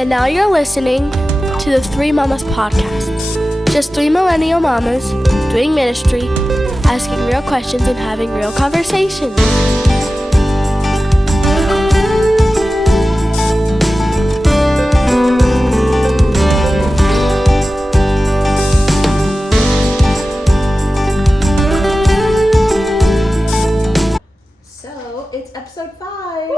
And now you're listening to the Three Mamas podcast. Just three millennial mamas doing ministry, asking real questions and having real conversations. So it's episode 5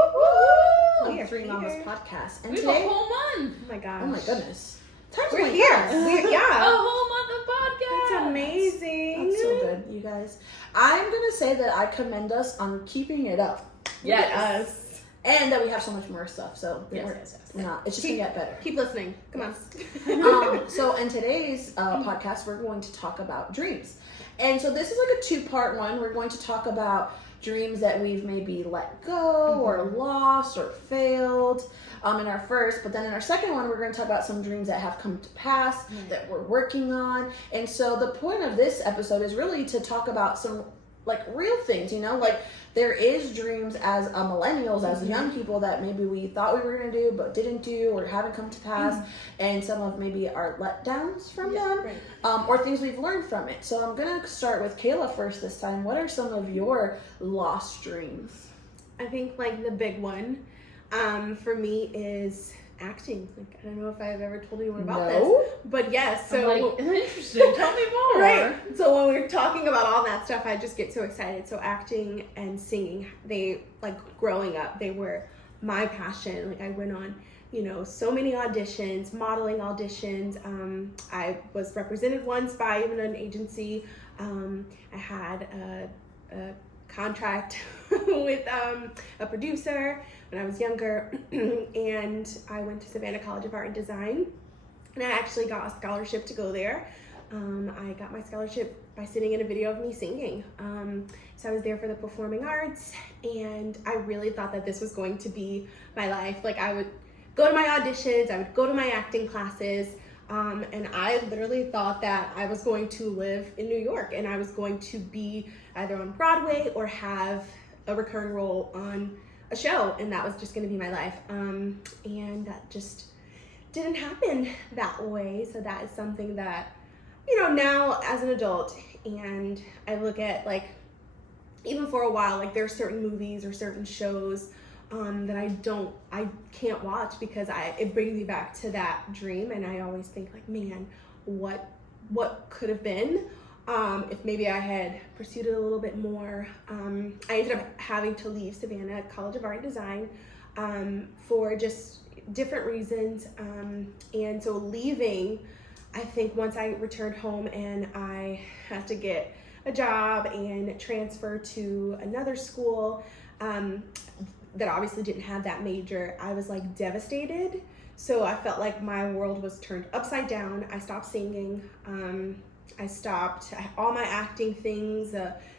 We are Three Mamas here. podcast, and We have today, a whole month. Oh my gosh. oh my goodness, time's We're going here. fast. We're, A yeah. whole month of podcast. That's amazing. That's so good, you guys. I'm gonna say that I commend us on keeping it up, Yes. and that we have so much more stuff. So Yes, we're yes, yes. not. It's just gonna get better. Keep listening. Come on. So in today's podcast, we're going to talk about dreams. And so this is like a 2-part one. We're going to talk about dreams that we've maybe let go or lost or failed in our first. But then in our second one, we're going to talk about some dreams that have come to pass that we're working on. And so the point of this episode is really to talk about some like real things, you know, like there is dreams as millennials, as young people that maybe we thought we were going to do but didn't do or haven't come to pass, and some of maybe our letdowns from them, right. or things we've learned from it. So I'm going to start with Kayla first this time. What are some of your lost dreams? I think like the big one for me is acting. Like I don't know if I've ever told anyone about this, but yes. So I'm like, interesting. Tell me more. right. So when we're talking about all that stuff, I just get so excited. So acting and singing, they like growing up, they were my passion. Like I went on, you know, so many auditions, modeling auditions. I was represented once by even an agency. I had a contract with a producer when I was younger, and I went to Savannah College of Art and Design, and I actually got a scholarship to go there. I got my scholarship by sitting in a video of me singing. So I was there for the performing arts, and I really thought that this was going to be my life. Like I would go to my auditions, I would go to my acting classes, and I literally thought that I was going to live in New York, and I was going to be either on Broadway or have a recurring role on a show, and that was just going to be my life. And that just didn't happen that way. So that is something that, you know, now as an adult, and I look at like, even for a while, like there's certain movies or certain shows that I can't watch because it brings me back to that dream, and I always think like, man, what could have been if maybe I had pursued it a little bit more. I ended up having to leave Savannah College of Art and Design for just different reasons, and so leaving, I think once I returned home and I had to get a job and transfer to another school that obviously didn't have that major, I was like devastated. So I felt like my world was turned upside down. I stopped singing. I stopped all my acting things,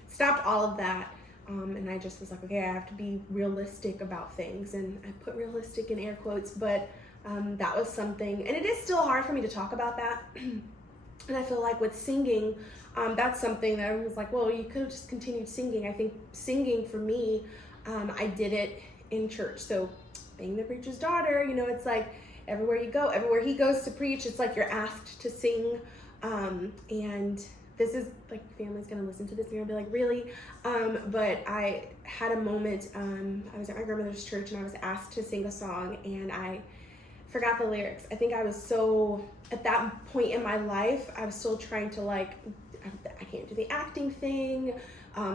stopped all of that. And I just was like, okay, I have to be realistic about things. And I put realistic in air quotes, but that was something, and it is still hard for me to talk about that. And I feel like with singing, that's something that everyone's like, well, you could have just continued singing. I think singing for me, I did it in church. So being the preacher's daughter, you know, it's like everywhere you go, everywhere he goes to preach, it's like you're asked to sing. And this is like, family's gonna listen to this and they're gonna be like, really? But I had a moment, I was at my grandmother's church and I was asked to sing a song, and I forgot the lyrics. I think I was so, at that point in my life, I was still trying to like, I can't do the acting thing.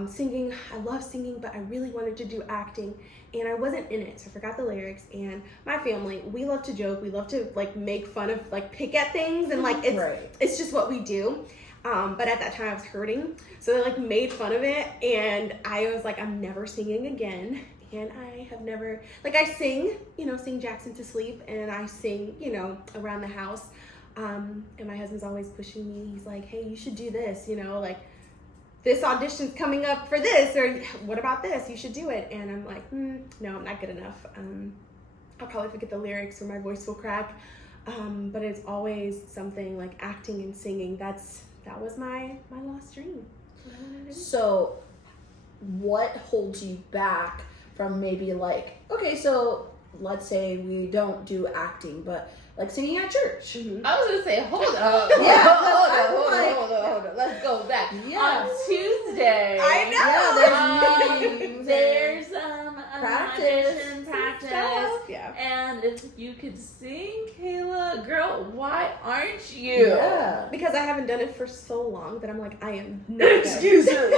Singing, I love singing, but I really wanted to do acting, and I wasn't in it, so I forgot the lyrics. And my family, we love to joke, we love to like make fun of, like pick at things, and like it's just what we do. But at that time I was hurting, so they like made fun of it, and I was like, I'm never singing again. And I have never, like I sing, you know, sing Jackson to sleep, and I sing, you know, around the house. And my husband's always pushing me. He's like, hey, you should do this, you know, like this audition's coming up for this, or what about this? You should do it. And I'm like, no, I'm not good enough. I'll probably forget the lyrics or my voice will crack. But it's always something like acting and singing. That was my lost dream. So what holds you back from maybe like, okay, so let's say we don't do acting, but like singing at church. I was gonna say, hold up. Yeah, hold on. Let's go back. Yeah. On Tuesday. Yeah, there's meetings. There's Practice. audition practice. Yeah. And if you could sing, Kayla, girl, why aren't you? Yeah. Because I haven't done it for so long that I'm like, I am not good. Excuses.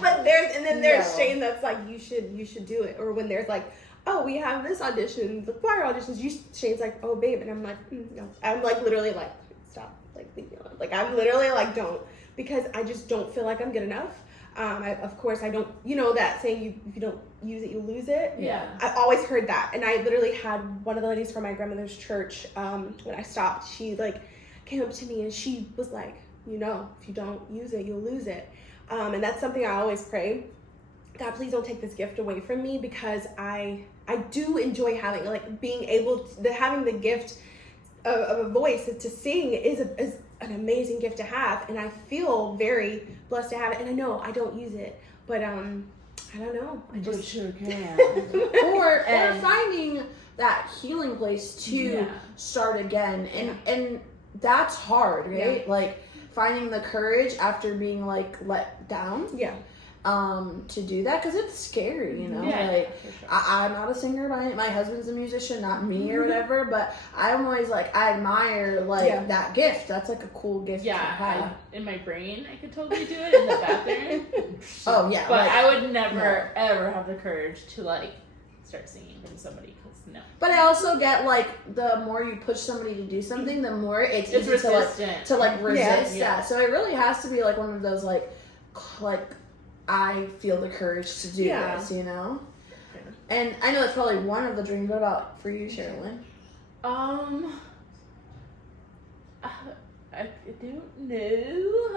But there's No. Shane that's like, you should do it. Or when there's like, oh, we have this audition, the choir auditions, Shane's like, oh babe, and I'm like, no. I'm like literally like, stop, like leave me alone. Like I'm literally like, don't, because I just don't feel like I'm good enough. Of course I don't, that saying if you don't use it, you lose it. Yeah. I always heard that, and I literally had one of the ladies from my grandmother's church, when I stopped, she like came up to me and she was like, if you don't use it, you'll lose it. And that's something I always pray, God, please don't take this gift away from me, because I do enjoy having, like, being able to, having the gift of a voice to sing is an amazing gift to have, and I feel very blessed to have it. And I know I don't use it, but I don't know. I just sure can. or finding that healing place to Yeah. start again, and that's hard, right? Yeah. Like finding the courage after being like let down, yeah. to do that, because it's scary, Yeah, like for sure. I'm not a singer, my husband's a musician, not me or whatever, but I'm always like, I admire like that gift. That's like a cool gift to have. In my brain, I could totally do it in the bathroom. Oh yeah, But like, I would never, ever have the courage to, like, start singing from somebody, because no. but I also get like the more you push somebody to do something, the more it's easy resistant. to resist Yeah. that. So it really has to be like one of those like I feel the courage to do this, And I know that's probably one of the dreams. What about for you, Sherilyn? I don't know.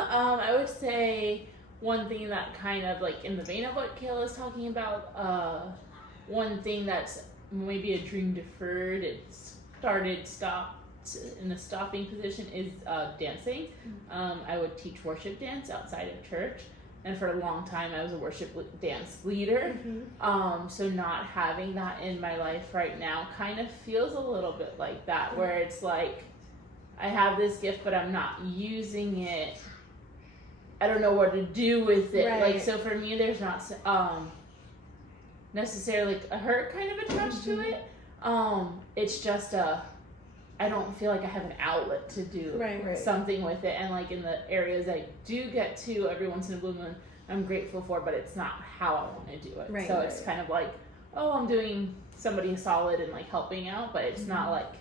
I would say one thing that kind of, like, in the vein of what Kayla's talking about, one thing that's maybe a dream deferred, stopped in a stopping position, is dancing. I would teach worship dance outside of church, and for a long time I was a worship dance leader. So not having that in my life right now kind of feels a little bit like that, where it's like I have this gift but I'm not using it. I don't know what to do with it. Right. Like, so for me there's not necessarily a hurt kind of attached to it. It's just I don't feel like I have an outlet to do Right. something with it, and like in the areas I do get to every once in a blue moon, I'm grateful for, but it's not how I want to do it. Right. So it's kind of like, oh, I'm doing somebody solid and like helping out, but it's not like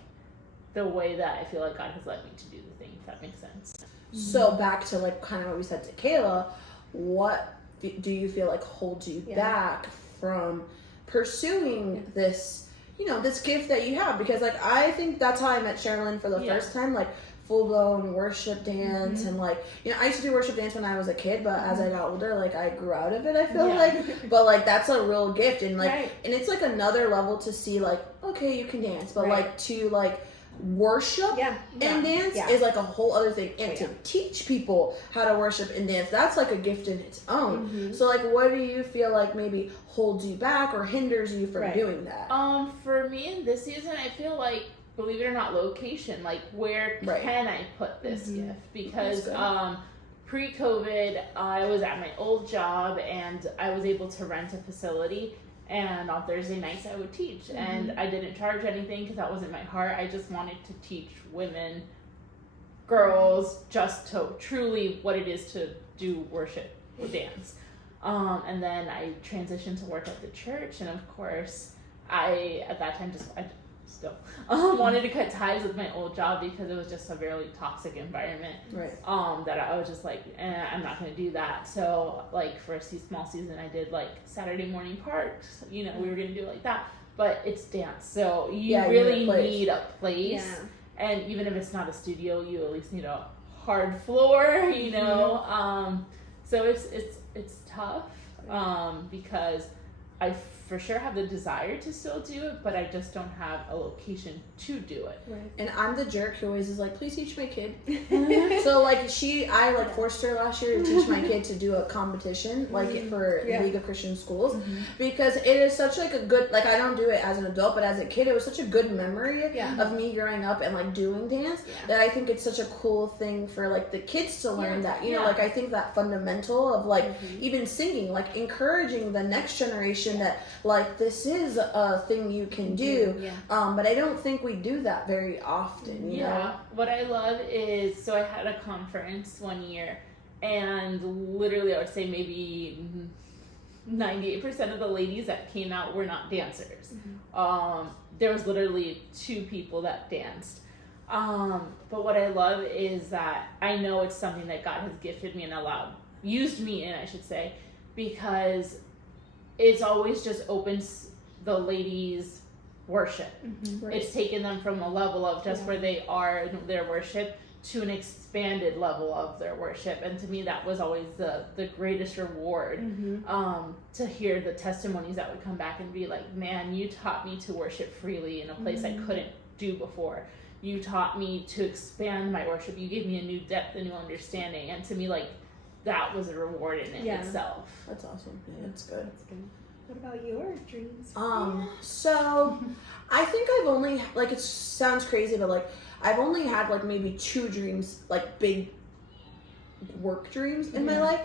the way that I feel like God has led me to do the thing, if that makes sense. So back to like kind of what we said to Kayla, what do you feel like holds you back from pursuing this, this gift that you have? Because like I think that's how I met Sherilyn for the first time, like full-blown worship dance. And like, I used to do worship dance when I was a kid, but as I got older, like I grew out of it, I feel like. But like that's a real gift, and like and it's like another level to see like, okay, you can dance, but like to like worship and dance is like a whole other thing, and to teach people how to worship and dance, that's like a gift in its own. So like, what do you feel like maybe holds you back or hinders you from doing that? For me in this season, I feel like, believe it or not, location, like where can I put this gift? Because pre-COVID, I was at my old job and I was able to rent a facility, and on Thursday nights I would teach, and I didn't charge anything because that wasn't my heart. I just wanted to teach women, girls, just to truly what it is to do worship or dance. And then I transitioned to work at the church, and of course I at that time I still wanted to cut ties with my old job because it was just a very toxic environment. That I was just like, I'm not going to do that. So like for a small season, I did like Saturday morning parks. We were going to do it like that, but it's dance, so you really need a place. And even if it's not a studio, you at least need a hard floor. So it's tough because I for sure have the desire to still do it, but I just don't have a location to do it. Right. And I'm the jerk who always is like, please teach my kid. So like I like forced her last year to teach my kid to do a competition like for League of Christian Schools because it is such like a good, like I don't do it as an adult, but as a kid it was such a good memory of me growing up and like doing dance that I think it's such a cool thing for like the kids to learn that, you know, like I think that fundamental of like even singing, like encouraging the next generation that like this is a thing you can do. But I don't think we do that very often, you know? What I love is, so I had a conference one year and literally I would say maybe 98% of the ladies that came out were not dancers. There was literally 2 people that danced. But what I love is that I know it's something that God has gifted me and used me in, I should say, because it's always just opens the ladies' worship. It's taken them from a level of just where they are in their worship to an expanded level of their worship, and to me that was always the greatest reward. To hear the testimonies that would come back and be like, man, you taught me to worship freely in a place I couldn't do before. You taught me to expand my worship. You gave me a new depth, a new understanding, and to me, like, that was a reward in it itself. That's awesome. Yeah, that's good. What about your dreams? So I think I've only, like, it sounds crazy, but like I've only had like maybe 2 dreams, like big work dreams in my life.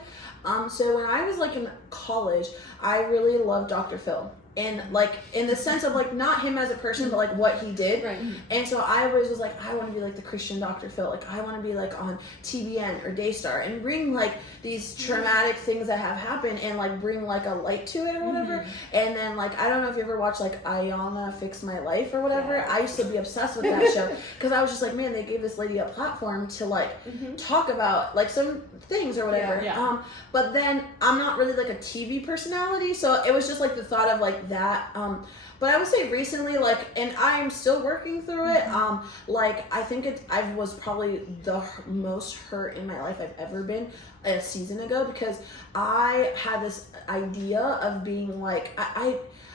So when I was like in college, I really loved Dr. Phil. And like in the sense of like not him as a person, but like what he did. And so I always was like, I want to be like the Christian Dr. Phil. Like I want to be like on TBN or Daystar and bring like these traumatic things that have happened and like bring like a light to it or whatever. And then like I don't know if you ever watched like Ayanna Fix My Life or whatever. I used to be obsessed with that show because I was just like, man, they gave this lady a platform to like talk about like some things or whatever. But then I'm not really like a TV personality, so it was just like the thought of like that. But I would say recently, like, and I'm still working through it. Like I think I was probably the most hurt in my life I've ever been a season ago because I had this idea of being like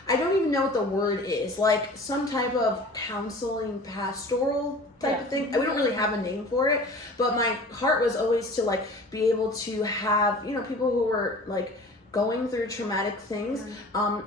I don't even know what the word is, like some type of counseling pastoral type of thing. We don't really have a name for it, but my heart was always to like be able to have, you know, people who were like going through traumatic things.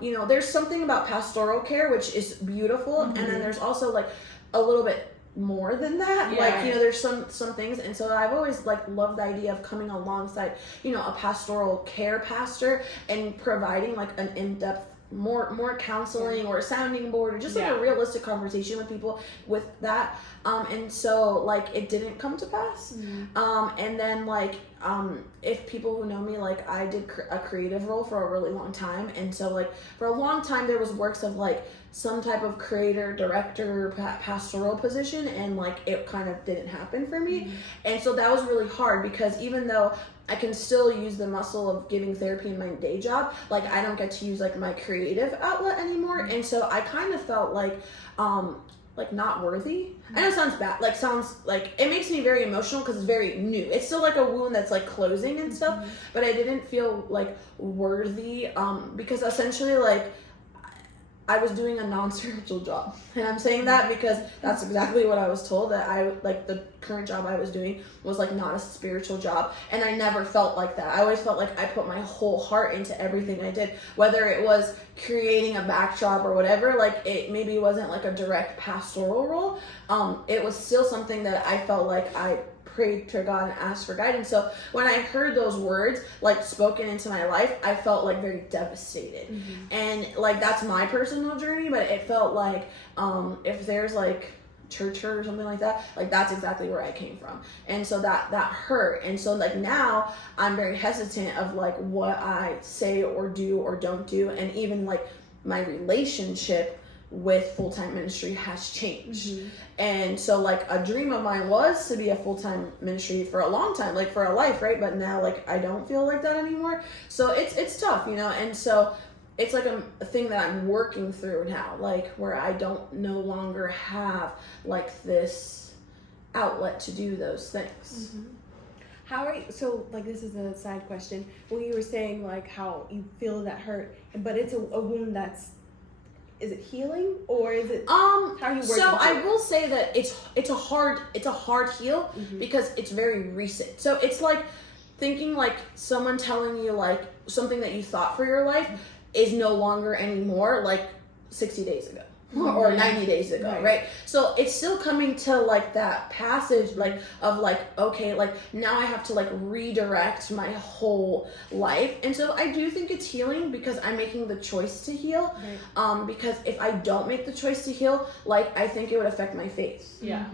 You know, there's something about pastoral care which is beautiful, and then there's also like a little bit more than that. Like, you know, there's some things, and so I've always like loved the idea of coming alongside, you know, a pastoral care pastor and providing like an in-depth more counseling or a sounding board or just like a realistic conversation with people with that. And so like it didn't come to pass. And then like if people who know me, like I did a creative role for a really long time, and so like for a long time there was works of like some type of creator, director, pastoral position, and like it kind of didn't happen for me. And so that was really hard because even though I can still use the muscle of giving therapy in my day job, like I don't get to use like my creative outlet anymore. And so I kind of felt like not worthy. I know it sounds bad, like sounds like it makes me very emotional because it's very new. It's still like a wound that's like closing and stuff, but I didn't feel like worthy because essentially like I was doing a non-spiritual job. And I'm saying that because that's exactly what I was told, that I, like, the current job I was doing was, like, not a spiritual job. And I never felt like that. I always felt like I put my whole heart into everything I did. Whether it was creating a backdrop or whatever, like, it maybe wasn't, like, a direct pastoral role. It was still something that I felt like I prayed to God and asked for guidance. So when I heard those words like spoken into my life, I felt like very devastated. And like that's my personal journey, but it felt like if there's like church hurt or something like that, like that's exactly where I came from. And so that hurt. And so like now I'm very hesitant of like what I say or do or don't do, and even like my relationship with full-time ministry has changed. And so like a dream of mine was to be a full-time ministry for a long time, like for a life, right? But now like I don't feel like that anymore. So it's tough, you know. And so it's like a thing that I'm working through now, like where I don't no longer have like this outlet to do those things. How are you, so like this is a side question. When you were saying like how you feel that hurt, but it's a wound that's, is it healing or is it how are you working? So I will say that it's a hard heal because it's very recent. So it's like thinking like someone telling you like something that you thought for your life is no longer anymore like 60 days ago. Or 90 days ago, right? So it's still coming to like that passage like of like, okay, like now I have to like redirect my whole life. And so I do think it's healing because I'm making the choice to heal. Because if I don't make the choice to heal, like I think it would affect my faith. Yeah.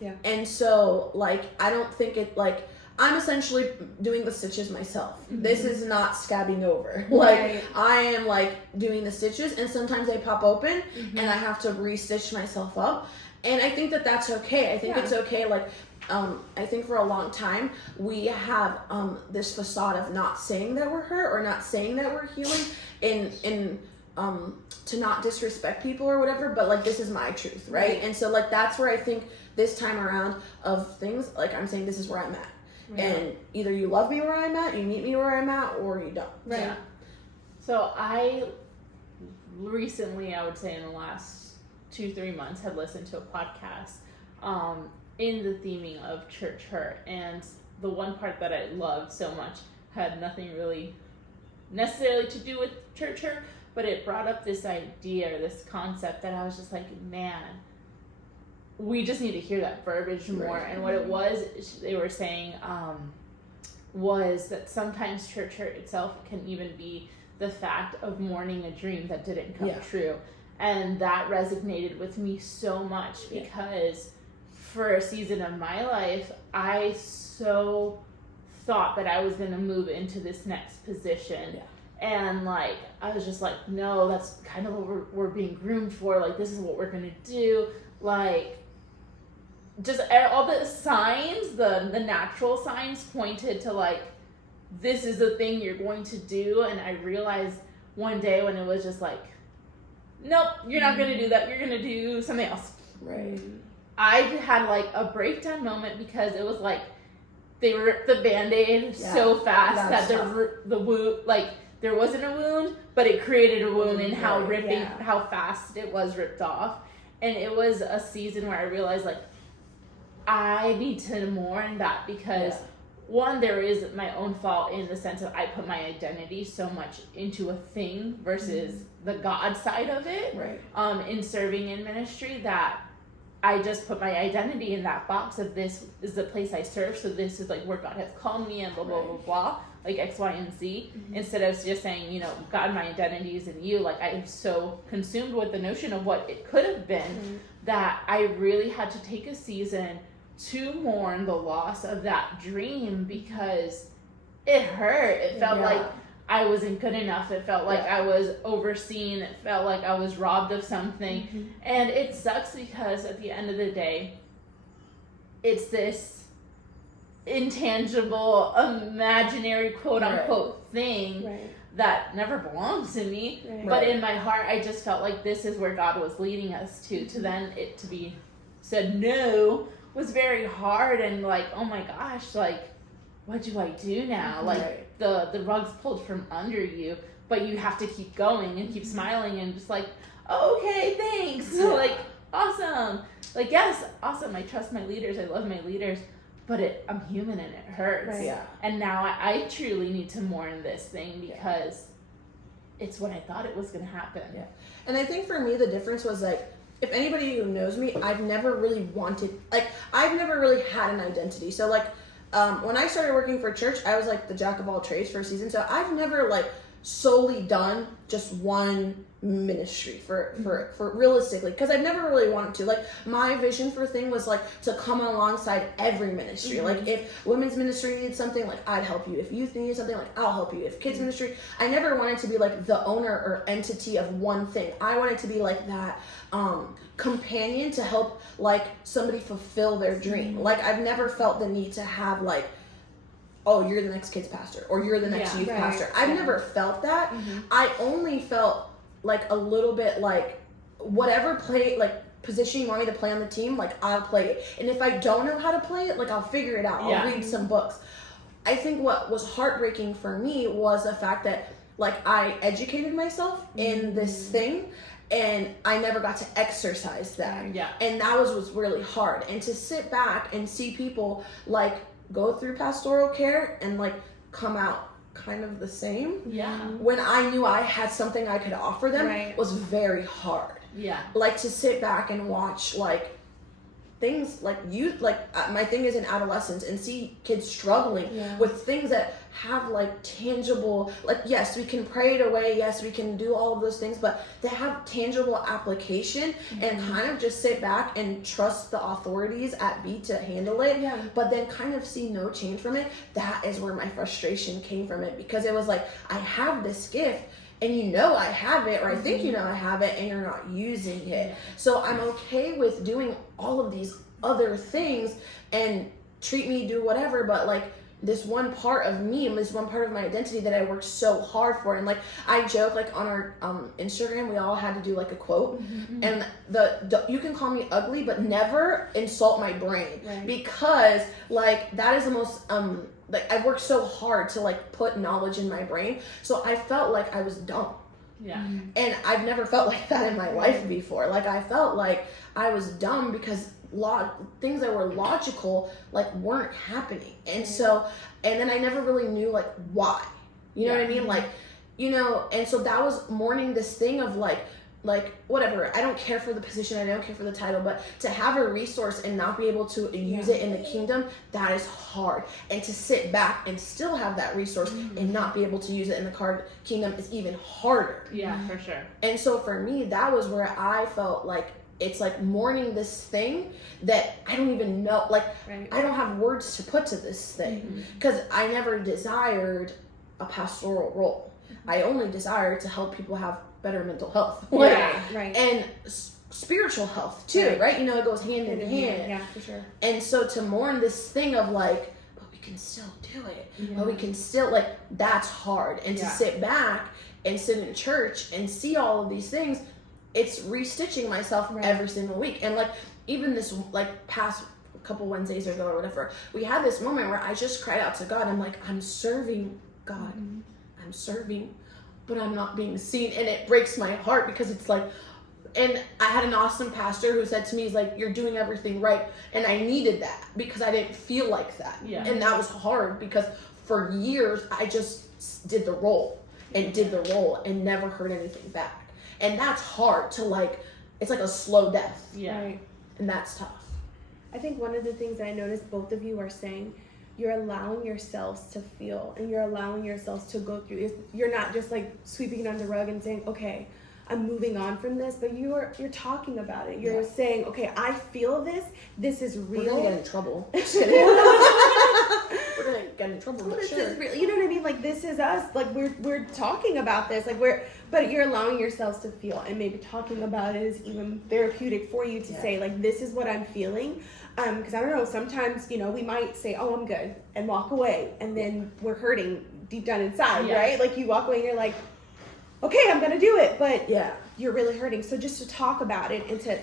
Yeah. And so like I don't think it like I'm essentially doing the stitches myself. This is not scabbing over. Like I am like doing the stitches and sometimes they pop open and I have to re-stitch myself up. And I think that that's okay. I think it's okay. Like, I think for a long time we have this facade of not saying that we're hurt or not saying that we're healing in to not disrespect people or whatever, but like this is my truth, right? And so like that's where I think this time around of things, like I'm saying this is where I'm at. And either you love me where I'm at, you meet me where I'm at, or you don't. Right. Yeah. So I recently, I would say in the last 2-3 months, had listened to a podcast in the theming of church hurt. And the one part that I loved so much had nothing really necessarily to do with church hurt, but it brought up this idea or this concept that I was just like, man, we just need to hear that verbiage more. And what it was, they were saying, was that sometimes church hurt itself can even be the fact of mourning a dream that didn't come true. And that resonated with me so much because for a season of my life, I so thought that I was going to move into this next position. And like, I was just like, no, that's kind of what we're being groomed for. Like, this is what we're going to do. Like, just all the signs, the natural signs pointed to like, this is the thing you're going to do. And I realized one day when it was just like, nope, you're not going to do that. You're going to do something else. Right. I had like a breakdown moment because it was like, they ripped the Band-Aid so fast that the wound, like there wasn't a wound, but it created a wound in how how fast it was ripped off. And it was a season where I realized like, I need to mourn that because one, there is my own fault in the sense of I put my identity so much into a thing versus the God side of it. In serving in ministry, that I just put my identity in that box of this is the place I serve, so this is like where God has called me and blah blah blah blah, like X, Y, and Z. Instead of just saying, you know, God, my identity is in you. Like I am so consumed with the notion of what it could have been that I really had to take a season to mourn the loss of that dream because it hurt. It felt like I wasn't good enough. It felt like I was overseen. It felt like I was robbed of something. And it sucks because at the end of the day, it's this intangible, imaginary, quote unquote thing that never belonged to me. But in my heart, I just felt like this is where God was leading us to then it to be said no was very hard and like, oh my gosh, like, what do I do now? Like the rug's pulled from under you, but you have to keep going and keep smiling and just like, oh, okay, thanks. Like, awesome. Like, yes, awesome. I trust my leaders. I love my leaders, but I'm human and it hurts. And now I truly need to mourn this thing because it's what I thought it was going to happen. And I think for me, the difference was like, if anybody who knows me, I've never really I've never really had an identity. So like, when I started working for church, I was like the jack of all trades for a season. So I've never like solely done just one ministry for realistically, because I've never really wanted to. Like my vision for thing was like to come alongside every ministry. Like if women's ministry needs something, like I'd help you. If youth needs something, like I'll help you. If kids ministry, I never wanted to be like the owner or entity of one thing. I wanted to be like that companion to help like somebody fulfill their dream. Like I've never felt the need to have like, oh, you're the next kids pastor or you're the next youth pastor. I've never felt that. I only felt like a little bit like whatever position you want me to play on the team, like I'll play it. And if I don't know how to play it, like I'll figure it out. I'll read some books. I think what was heartbreaking for me was the fact that like I educated myself in this thing and I never got to exercise that. Yeah. And that was really hard. And to sit back and see people like go through pastoral care and like come out kind of the same. Yeah. When I knew I had something I could offer them was very hard. Yeah. Like to sit back and watch like things like you like my thing is in adolescence and see kids struggling with things that have like tangible, like yes we can pray it away, yes we can do all of those things, but they have tangible application and kind of just sit back and trust the authorities at B to handle it, but then kind of see no change from it. That is where my frustration came from it, because it was like I have this gift and you know I have it, or I think you know I have it, and you're not using it. So I'm okay with doing all of these other things and treat me, do whatever, but like this one part of me, this one part of my identity that I worked so hard for. And like I joke, like on our Instagram, we all had to do like a quote, and the you can call me ugly, but never insult my brain, because like that is the most like I've worked so hard to like put knowledge in my brain, so I felt like I was dumb. Yeah. And I've never felt like that in my life before. Like I felt like I was dumb because things that were logical like weren't happening. And so, and then I never really knew like why. You know what I mean? Like, you know, and so that was mourning this thing of like whatever, I don't care for the position, I don't care for the title, but to have a resource and not be able to use it in the kingdom, that is hard. And to sit back and still have that resource and not be able to use it in the kingdom is even harder. Yeah, for sure. And so for me, that was where I felt like it's like mourning this thing that I don't even know, like I don't have words to put to this thing, because I never desired a pastoral role. I only desired to help people have better mental health, and spiritual health too, right? You know, it goes hand in hand. Yeah, for sure. And so to mourn this thing of like, but we can still do it, but we can still, like, that's hard. And to sit back and sit in church and see all of these things, it's restitching myself every single week. And like even this like past couple Wednesdays ago or whatever, we had this moment where I just cried out to God. I'm like, I'm serving God, I'm serving, but I'm not being seen. And it breaks my heart, because it's like, and I had an awesome pastor who said to me, he's like, you're doing everything right. And I needed that, because I didn't feel like that. And that was hard, because for years I just did the role and never heard anything back. And that's hard to like, it's like a slow death. And that's tough. I think one of the things that I noticed both of you are saying, you're allowing yourselves to feel, and you're allowing yourselves to go through. You're not just like sweeping it under the rug and saying, okay, I'm moving on from this, but you're talking about it. You're saying, okay, I feel this. This is real. We're gonna get in trouble. Just kidding. We're gonna get in trouble. Well, but this is real. You know what I mean? Like, this is us. Like, we're talking about this. Like, but you're allowing yourselves to feel, and maybe talking about it is even therapeutic for you to say, like, this is what I'm feeling. Because I don't know, sometimes, you know, we might say, oh, I'm good, and walk away, and then we're hurting deep down inside, right? Like, you walk away and you're like, okay, I'm gonna do it, but you're really hurting. So just to talk about it, and to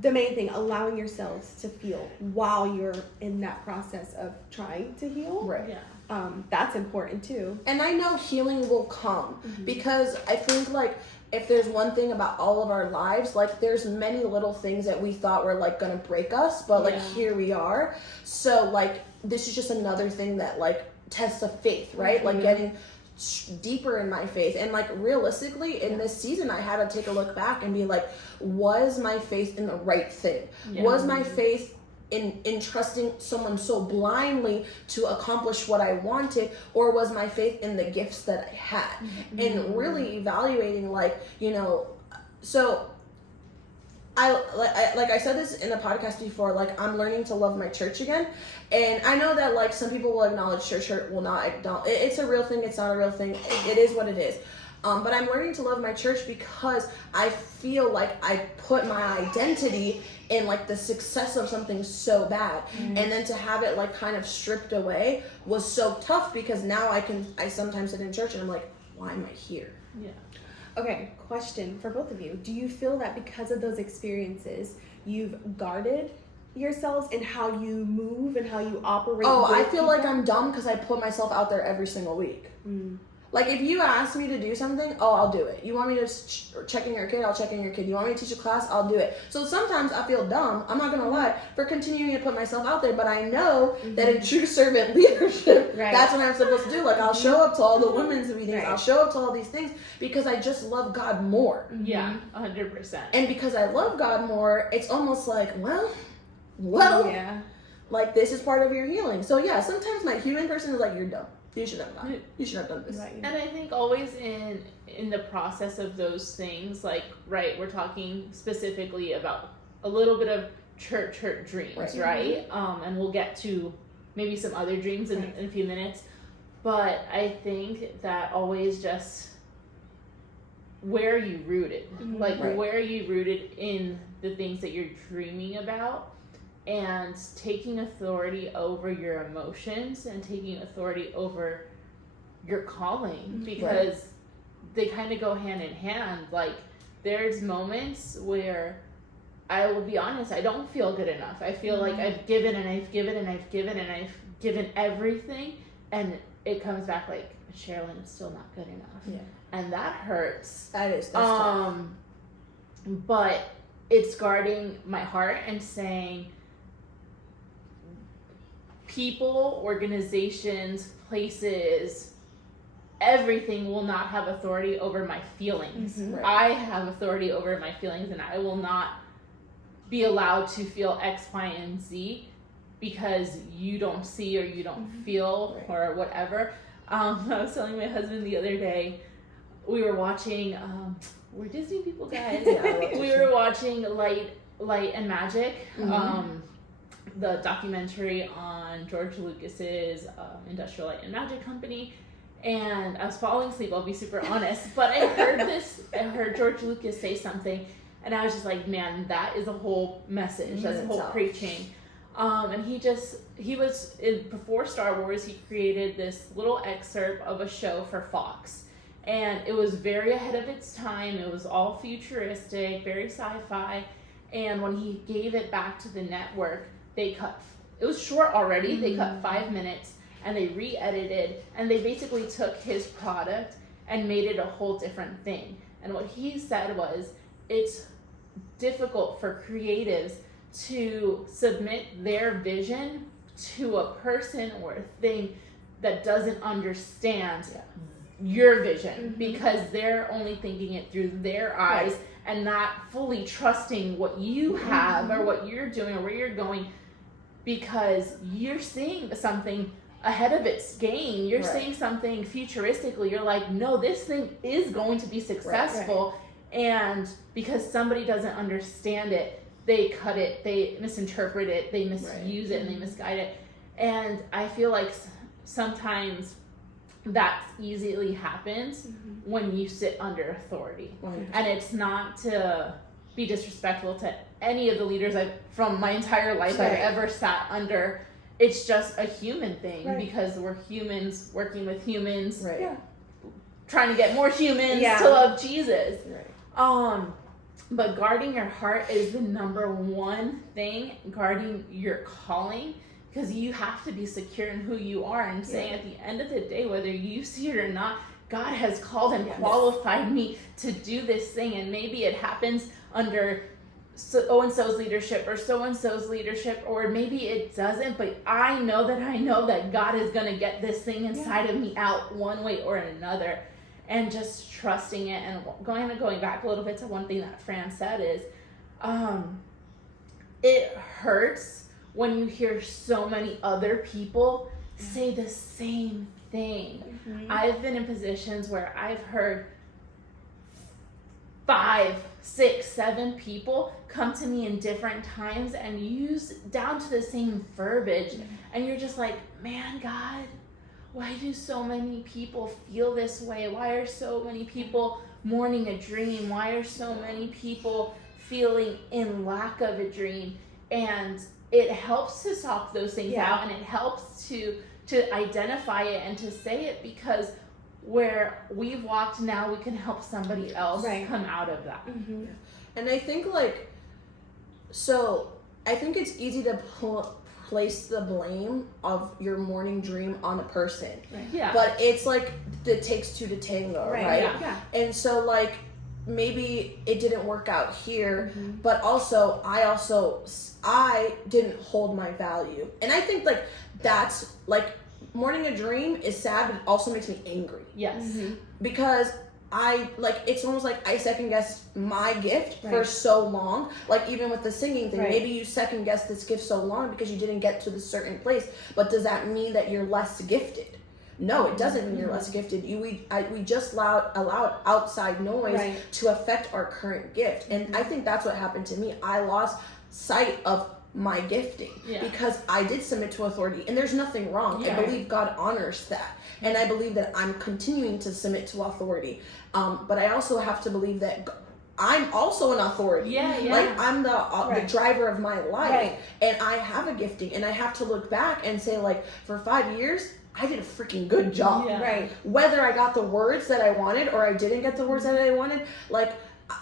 the main thing, allowing yourselves to feel while you're in that process of trying to heal. That's important too. And I know healing will come, because I think like if there's one thing about all of our lives, like there's many little things that we thought were like gonna break us, but like here we are. So like this is just another thing that like tests of faith, right? Like getting deeper in my faith. And like realistically in this season, I had to take a look back and be like, was my faith in the right thing? Was my faith in trusting someone so blindly to accomplish what I wanted, or was my faith in the gifts that I had? And really evaluating, like, you know, so I said this in the podcast before, like I'm learning to love my church again. And I know that like some people will acknowledge church hurt, will not. It's a real thing. It's not a real thing. It is what it is. But I'm learning to love my church because I feel like I put my identity in like the success of something so bad. And then to have it like kind of stripped away was so tough, because now I sometimes sit in church and I'm like, why am I here? Okay, question for both of you. Do you feel that because of those experiences, you've guarded yourselves in how you move and how you operate? Oh, I with feel people? like I'm dumb because I put myself out there every single week. Like, if you ask me to do something, oh, I'll do it. You want me to check in your kid? I'll check in your kid. You want me to teach a class? I'll do it. So sometimes I feel dumb, I'm not going to lie, for continuing to put myself out there. But I know that in true servant leadership, that's what I'm supposed to do. Like, I'll show up to all the women's meetings. I'll show up to all these things because I just love God more. Yeah, 100%. And because I love God more, it's almost like, well, yeah. like, this is part of your healing. So, yeah, sometimes my human person is like, you're dumb. You should have done. You should have done this. Right. And I think always in the process of those things, like, right, we're talking specifically about a little bit of church hurt dreams, right? And we'll get to maybe some other dreams in a few minutes. But I think that always just, where are you rooted? Like, where are you rooted in the things that you're dreaming about? And taking authority over your emotions and taking authority over your calling, because they kind of go hand in hand. Like, there's moments where I will be honest, I don't feel good enough. I feel like I've given and I've given and I've given and I've given everything, and it comes back like, Sherilyn, it's still not good enough. Yeah. And that hurts. That's tough. But it's guarding my heart and saying, people, organizations, places, everything will not have authority over my feelings. I have authority over my feelings, and I will not be allowed to feel X, Y, and Z because you don't see or you don't feel or whatever. I was telling my husband the other day, we were watching, we're Disney people, guys. We were watching Light and Magic. The documentary on George Lucas's Industrial Light and Magic Company, and I was falling asleep, I'll be super honest, but I heard George Lucas say something, and I was just like, man, that is a whole message, that's a whole preaching. And he was before Star Wars, he created this little excerpt of a show for Fox, and it was very ahead of its time. It was all futuristic, very sci-fi, and when he gave it back to the network, it was short already. They cut 5 minutes and they re-edited, and they basically took his product and made it a whole different thing. And what he said was, it's difficult for creatives to submit their vision to a person or a thing that doesn't understand your vision, because they're only thinking it through their eyes and not fully trusting what you have or what you're doing or where you're going, because you're seeing something ahead of its game. You're seeing something futuristically. You're like, no, this thing is going to be successful. And because somebody doesn't understand it, they cut it, they misinterpret it, they misuse it, and they misguide it. And I feel like sometimes that easily happens when you sit under authority. And it's not to be disrespectful to any of the leaders from my entire life I've ever sat under. It's just a human thing, because we're humans working with humans, trying to get more humans to love Jesus. But guarding your heart is the number one thing, guarding your calling, because you have to be secure in who you are and saying at the end of the day, whether you see it or not, God has called and qualified me to do this thing. And maybe it happens under so-and-so's leadership or so-and-so's leadership, or maybe it doesn't, but I know that God is going to get this thing inside of me out one way or another. And just trusting it. And going back a little bit to one thing that Fran said is, it hurts when you hear so many other people say the same thing. I've been in positions where I've heard 5, 6, 7 people come to me in different times and use down to the same verbiage. And you're just like, man, God, why do so many people feel this way? Why are so many people mourning a dream? Why are so many people feeling in lack of a dream? And it helps to talk those things out, and it helps to identify it and to say it, because where we've walked, now we can help somebody else come out of that. And I think, like, so I think it's easy to place the blame of your morning dream on a person. Right. Yeah. But it's like it takes two to tango, right? Yeah. And so like maybe it didn't work out here, but also I didn't hold my value. And I think like that's like morning a dream is sad, but it also makes me angry. Yes. Because it's almost like I second guessed my gift for so long. Like even with the singing thing, maybe you second guessed this gift so long because you didn't get to this certain place. But does that mean that you're less gifted? No, it doesn't mean you're less gifted. We just allowed outside noise to affect our current gift. And I think that's what happened to me. I lost sight of my gifting because I did submit to authority, and there's nothing wrong. I believe God honors that. And I believe that I'm continuing to submit to authority. But I also have to believe that I'm also an authority. Like I'm the driver of my life, and I have a gifting, and I have to look back and say, like, for 5 years, I did a freaking good job. Whether I got the words that I wanted or I didn't get the words that I wanted, like,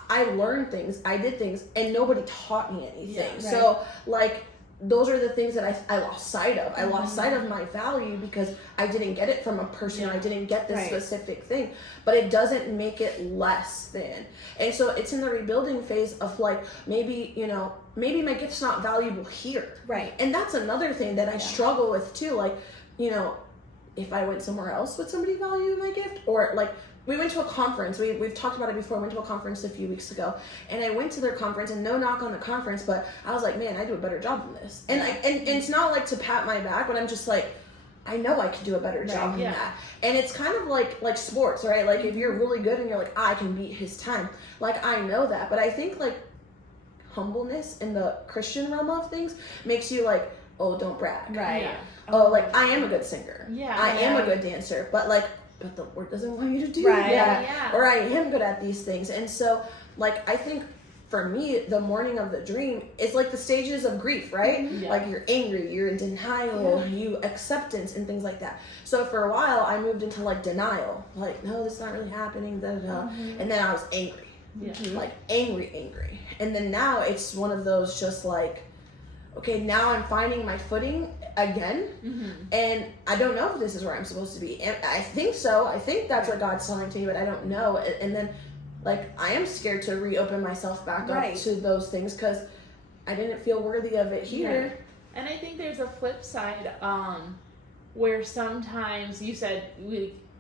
I learned things, I did things, and nobody taught me anything. So, like, those are the things that I lost sight of. I lost sight of my value because I didn't get it from a person. I didn't get this specific thing. But it doesn't make it less than. And so it's in the rebuilding phase of like, maybe my gift's not valuable here. And that's another thing that I struggle with too. Like, if I went somewhere else, would somebody value my gift? Or like, we went to a conference. We've talked about it before. I went to a conference a few weeks ago, and I went to their conference, and no knock on the conference, but I was like, man, I do a better job than this. And and it's not like to pat my back, but I'm just like, I know I could do a better job than that. And it's kind of like sports, right? Like if you're really good and you're like, I can beat his time. Like I know that, but I think like humbleness in the Christian realm of things makes you like, oh, don't brag. Oh, like I am a good singer. I am a good dancer, but the Lord doesn't want you to do that. Or I am good at these things. And so, like, I think for me, the morning of the dream is like the stages of grief, right? Like you're angry, you're in denial, you acceptance and things like that. So for a while, I moved into like denial. Like, no, this is not really happening. And then I was angry. Like angry. And then now it's one of those just like, okay, now I'm finding my footing again, and I don't know if this is where I'm supposed to be. And I think so. I think that's what God's telling to me, but I don't know. And then, like, I am scared to reopen myself back up to those things because I didn't feel worthy of it here. And I think there's a flip side where sometimes you said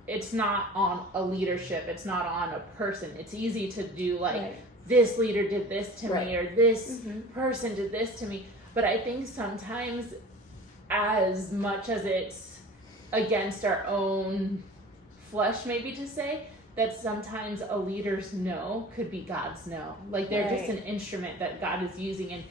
it's not on a leadership, it's not on a person. It's easy to do like this leader did this to me or this person did this to me. But I think sometimes, as much as it's against our own flesh, maybe to say, that sometimes a leader's no could be God's no. Like they're just an instrument that God is using, and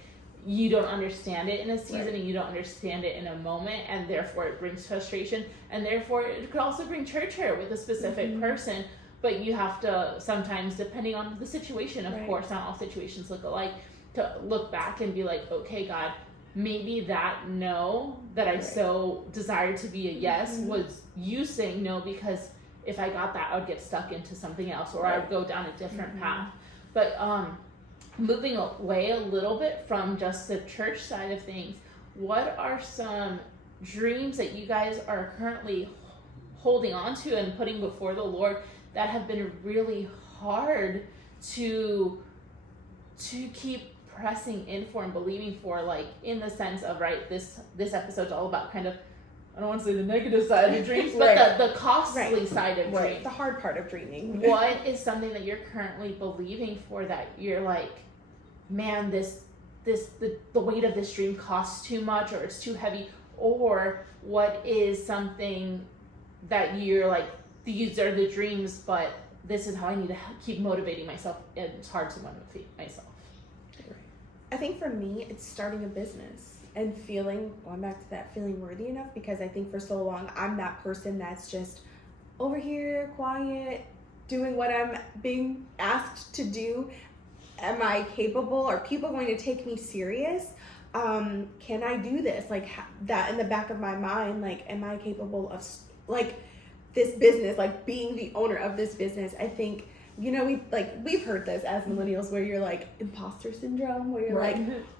you don't understand it in a season, and you don't understand it in a moment, and therefore it brings frustration, and therefore it could also bring church hurt with a specific person. But you have to sometimes, depending on the situation, of course, not all situations look alike, to look back and be like, okay, God, maybe that no that I so desired to be a yes was you saying no, because if I got that, I would get stuck into something else, or I would go down a different path. But moving away a little bit from just the church side of things, what are some dreams that you guys are currently holding on to and putting before the Lord that have been really hard to keep pressing in for and believing for, like in the sense of this episode's all about kind of, I don't want to say the negative side of dreams, but the costly side of dreams, the hard part of dreaming. What is something that you're currently believing for that you're like, man, the weight of this dream costs too much, or it's too heavy? Or what is something that you're like, these are the dreams, but this is how I need to keep motivating myself, and it's hard to motivate myself? I think for me, it's starting a business and going back to that, feeling worthy enough, because I think for so long, I'm that person that's just over here, quiet, doing what I'm being asked to do. Am I capable? Are people going to take me serious? Can I do this? Like that in the back of my mind, like, am I capable of like this business, like being the owner of this business? I think, we've heard this as millennials, where you're like imposter syndrome, where you're like,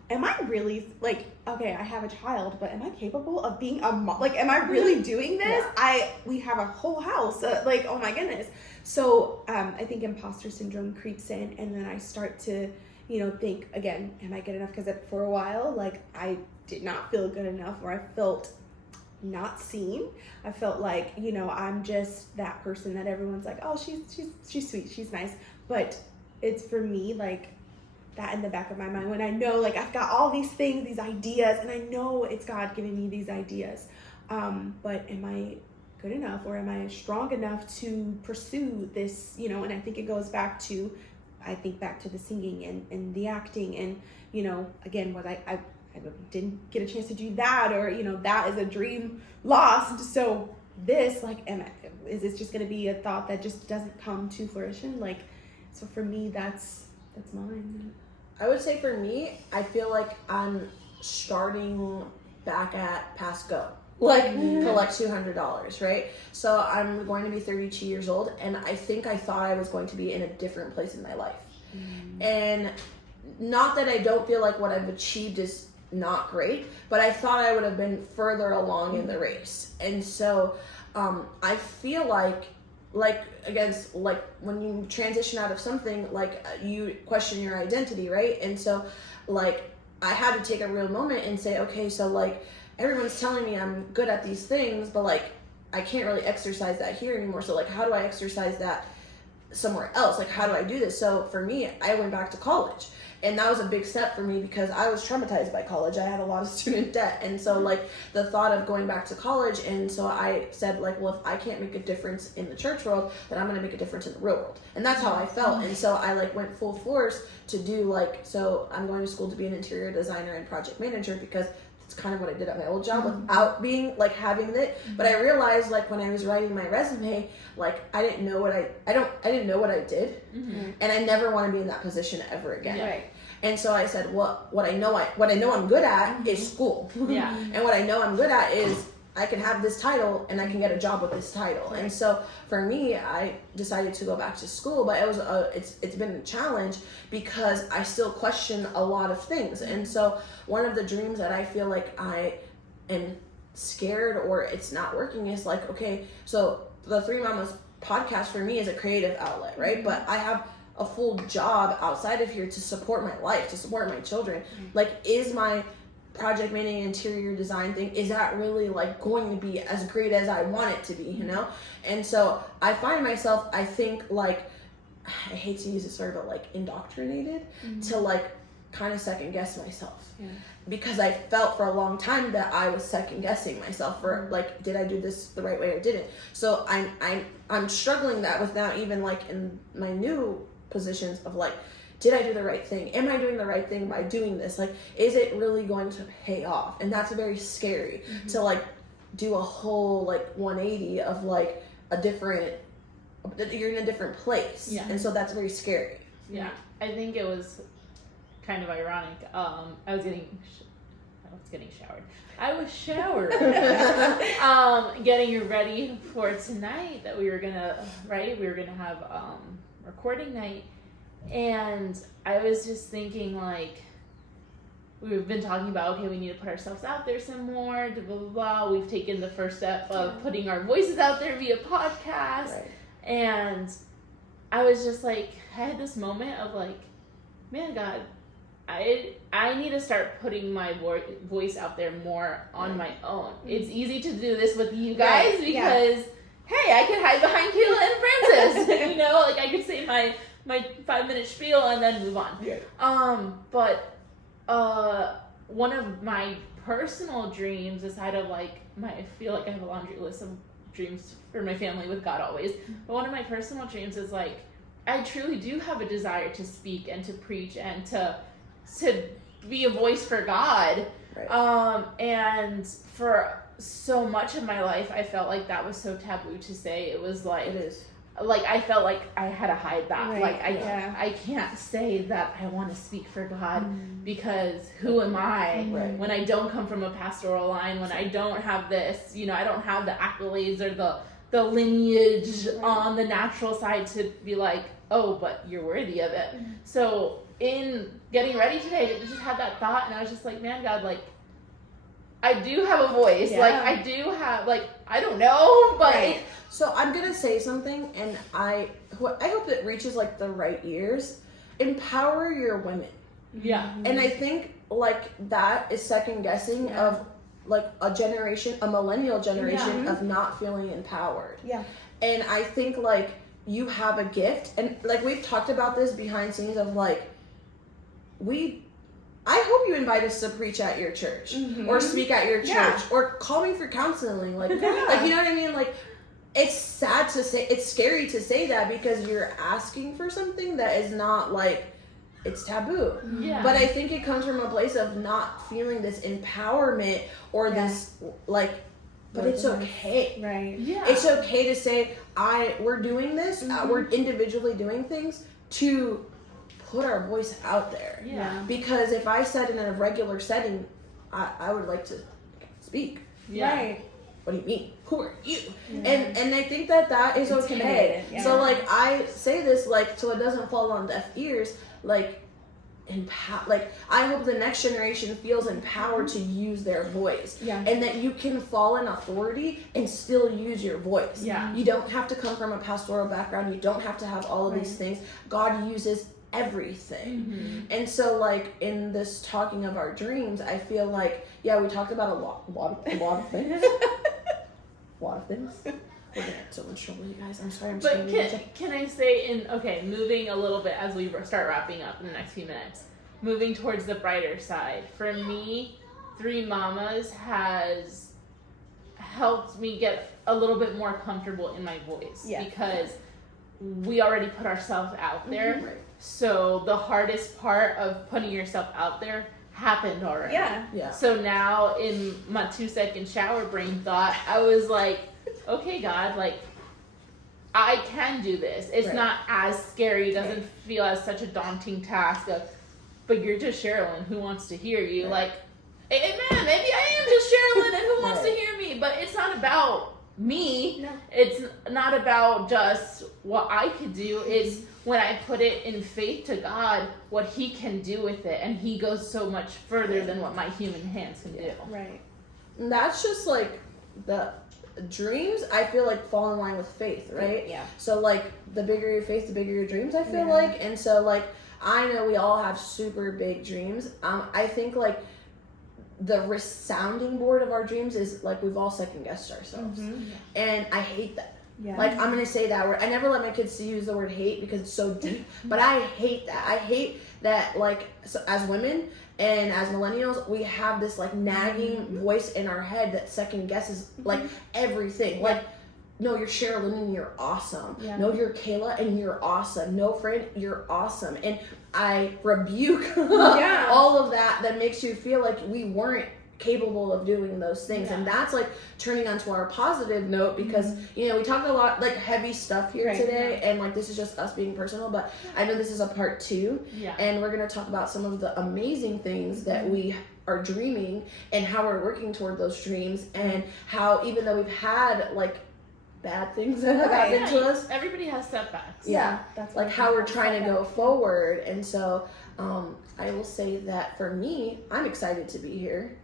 am I really, like, okay, I have a child, but am I capable of being a mom? Like, am I really doing this? We have a whole house, like, oh my goodness. So I think imposter syndrome creeps in, and then I start to, think, again, am I good enough? Because for a while, like, I did not feel good enough, or I felt not seen. I felt like, I'm just that person that everyone's like, oh, she's sweet, she's nice. But it's for me, like, that in the back of my mind when I know, like, I've got all these things, these ideas, and I know it's God giving me these ideas. But am I good enough, or am I strong enough to pursue this, and I think it goes back to, the singing and the acting, and, again, what I didn't get a chance to do that, or, that is a dream lost. So this, like, is this just going to be a thought that just doesn't come to fruition? Like, so for me, that's mine. I would say for me, I feel like I'm starting back at past go, like collect $200, right? So I'm going to be 32 years old, and I think I thought I was going to be in a different place in my life. And not that I don't feel like what I've achieved is not great, but I thought I would have been further along in the race. And so I feel like against, like, when you transition out of something, like, you question your identity, right? And so, like, I had to take a real moment and say, okay, so, like, everyone's telling me I'm good at these things, but, like, I can't really exercise that here anymore. So, like, how do I exercise that somewhere else? Like, how do I do this? So for me, I went back to college. And that was a big step for me because I was traumatized by college. I had a lot of student debt. And so, like, the thought of going back to college, and so I said, like, well, if I can't make a difference in the church world, then I'm going to make a difference in the real world. And that's how I felt. And so I, like, went full force to do, like, so I'm going to school to be an interior designer and project manager, because it's kind of what I did at my old job without being, like, having it. But I realized, like, when I was writing my resume, like, I didn't know what I didn't know what I did. And I never want to be in that position ever again. Yeah. Right. And so I said, what I know I'm good at is school. Yeah. And what I know I'm good at is I can have this title and I can get a job with this title. And so for me, I decided to go back to school, but it was it's been a challenge because I still question a lot of things. And so one of the dreams that I feel like I am scared or it's not working is, like, okay, so the Three Mamas podcast for me is a creative outlet, right? But I have a full job outside of here to support my life, to support my children. Like, is my project managing interior design thing, is that really, like, going to be as great as I want it to be, you know? And so I find myself, I think, like, I hate to use this word, but, like, indoctrinated to, like, kind of second guess myself. Because I felt for a long time that I was second guessing myself for, like, did I do this the right way or didn't? So I'm struggling that with now, even, like, in my new positions of, like, did I do the right thing? Am I doing the right thing by doing this? Like, is it really going to pay off? And that's very scary to, like, do a whole, like, 180 of, like, you're in a different place. And so that's very scary. I think it was kind of ironic. I was getting showered. I was showered. Getting ready for tonight that we were gonna have recording night, and I was just thinking, like, we've been talking about, okay, we need to put ourselves out there some more, blah, blah, blah. We've taken the first step of putting our voices out there via podcast, and I was just like, I had this moment of, like, man, God, I need to start putting my voice out there more on my own. It's easy to do this with you guys because, hey, I can hide behind Kayla and Francis. You know, like, I could say my 5-minute spiel and then move on. But one of my personal dreams is kind of like I feel like I have a laundry list of dreams for my family with God always. But one of my personal dreams is, like, I truly do have a desire to speak and to preach and to be a voice for God. And for so much of my life, I felt like that was so taboo to say. It was like, like, I felt like I had to hide that. Like, I can't say that I want to speak for God because who am I when I don't come from a pastoral line, when I don't have this, you know, I don't have the accolades or the lineage on the natural side to be like, oh, but you're worthy of it. So in getting ready today, I just had that thought, and I was just like, man, God, like, I do have a voice. Like, I do have, like, I don't know, but so I'm gonna say something, and I hope it reaches like the right ears. Empower your women. Yeah. And I think like that is second guessing of like a millennial generation of not feeling empowered. Yeah. And I think like you have a gift, and like we've talked about this behind scenes of like I hope you invite us to preach at your church or speak at your church or call me for counseling. Like, like, you know what I mean? Like, it's sad to say, it's scary to say that because you're asking for something that is not like, it's taboo. Yeah. But I think it comes from a place of not feeling this empowerment or this like, but it's okay. Right. Yeah. It's okay to say, we're doing this, we're individually doing things to put our voice out there. Yeah. Because if I said in a regular setting, I would like to speak. Yeah. Right. What do you mean? Who are you? And I think that is okay. Yeah. So like I say this like so it doesn't fall on deaf ears. Like I hope the next generation feels empowered to use their voice. Yeah. And that you can fall in authority and still use your voice. Yeah. You don't have to come from a pastoral background. You don't have to have all of these things. God uses everything. And so like in this talking of our dreams, I feel like we talked about a lot of things. A lot of things. We're gonna get so much trouble, you guys. I'm sorry. But can I say moving a little bit as we start wrapping up in the next few minutes, moving towards the brighter side. For me, Three Mamas has helped me get a little bit more comfortable in my voice because we already put ourselves out there. Right. So the hardest part of putting yourself out there happened already. Yeah. So now in my 2-second shower brain thought, I was like, okay, God, like, I can do this. It's not as scary. It doesn't feel as such a daunting task of, but you're just Sherilyn. Who wants to hear you? Like, amen, maybe I am just Sherilyn and who wants to hear me? But it's not about me. No. It's not about just what I could do. It's when I put it in faith to God, what he can do with it. And he goes so much further than what my human hands can do. Right. And that's just like the dreams, I feel like fall in line with faith, right? Yeah. So like the bigger your faith, the bigger your dreams, I feel like. And so like I know we all have super big dreams. I think like the resounding board of our dreams is like we've all second guessed ourselves. And I hate that. Yeah. Like I'm gonna say that word. I never let my kids use the word hate because it's so deep. But I hate that. I hate that like so as women and as millennials, we have this like nagging voice in our head that second guesses like everything. Like, no, you're Sherilyn and you're awesome. Yeah. No, you're Kayla and you're awesome. No, friend, you're awesome. And I rebuke all of that makes you feel like we weren't capable of doing those things. And that's like turning onto our positive note because you know we talked a lot like heavy stuff here today and like this is just us being personal, but I know this is a part 2 and we're going to talk about some of the amazing things that we are dreaming and how we're working toward those dreams and how even though we've had like bad things that have happened to us, everybody has setbacks. That's like how we're trying to go forward. And so I will say that for me, I'm excited to be here.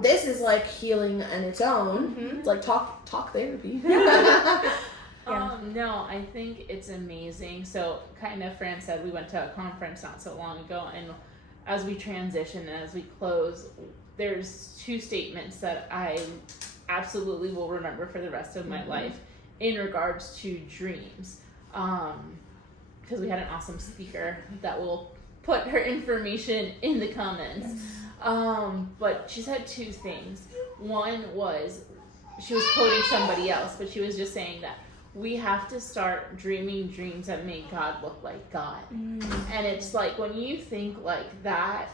This is like healing on its own. It's like talk therapy. No, I think it's amazing. So kind of Fran said we went to a conference not so long ago, and as we transition and as we close, there's 2 statements that I absolutely will remember for the rest of my life in regards to dreams. Because we had an awesome speaker that will put her information in the comments. But she said 2 things. One was, she was quoting somebody else, but she was just saying that we have to start dreaming dreams that make God look like God. And it's like, when you think like that,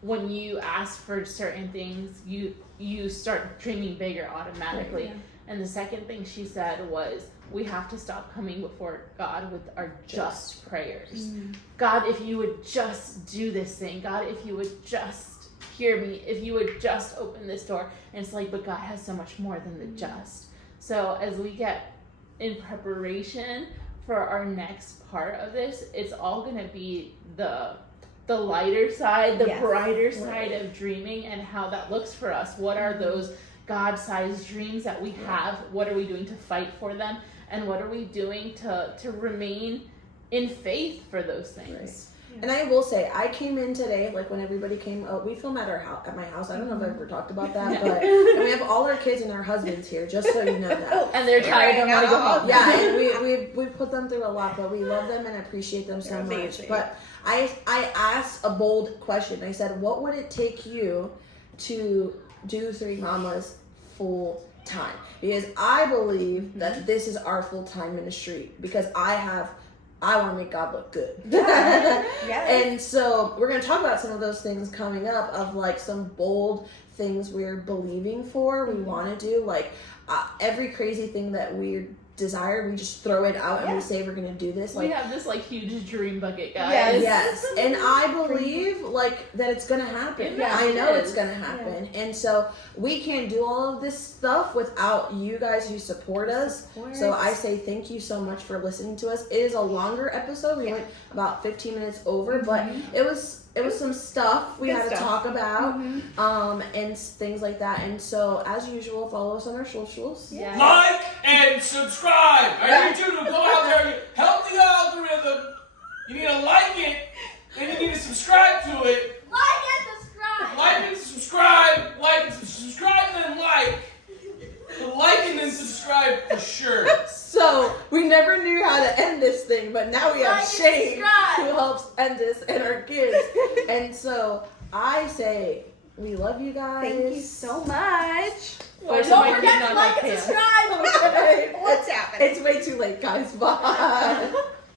when you ask for certain things, you start dreaming bigger automatically. And the second thing she said was, we have to stop coming before God with our just prayers. God, if you would just do this thing. God, if you would just hear me. If you would just open this door. And it's like, but God has so much more than the just. So as we get in preparation for our next part of this, it's all going to be the lighter side, the brighter side of dreaming and how that looks for us. What are those God-sized dreams that we have? What are we doing to fight for them? And what are we doing to remain in faith for those things? Right. And I will say, I came in today, like when everybody came, we film at at my house. I don't know if I've ever talked about that, but and we have all our kids and our husbands here, just so you know that. And they're tired and want to go home. Yeah, and we've put them through a lot, but we love them and appreciate them so much. But I asked a bold question. I said, what would it take you to do Three Mamas full time? Because I believe that this is our full-time ministry, because I want to make God look good. And so we're going to talk about some of those things coming up, of like some bold things we're believing for, we want to do. Like every crazy thing that we desire, we just throw it out and we say we're going to do this. Like, we have this like huge dream bucket, guys. Yes. And I believe like that it's going to happen. Yeah, I know it's going to happen. Yeah. And so we can't do all of this stuff without you guys who support us. So I say thank you so much for listening to us. It is a longer episode. We went about 15 minutes over, but it was some stuff we had to talk about, and things like that. And so, as usual, follow us on our socials. Yeah. Like and subscribe. I need you to go out there and help the algorithm. You need to like it, and you need to subscribe to it. Like and subscribe. Like and subscribe. Like and subscribe, and then like. Like and then subscribe for sure. So, we never knew how to end this thing, but now we have Shane who helps end this, and our kids. And so, I say, we love you guys. Thank you so much. Well, Don't forget to like and subscribe. What's happening? It's way too late, guys. Bye.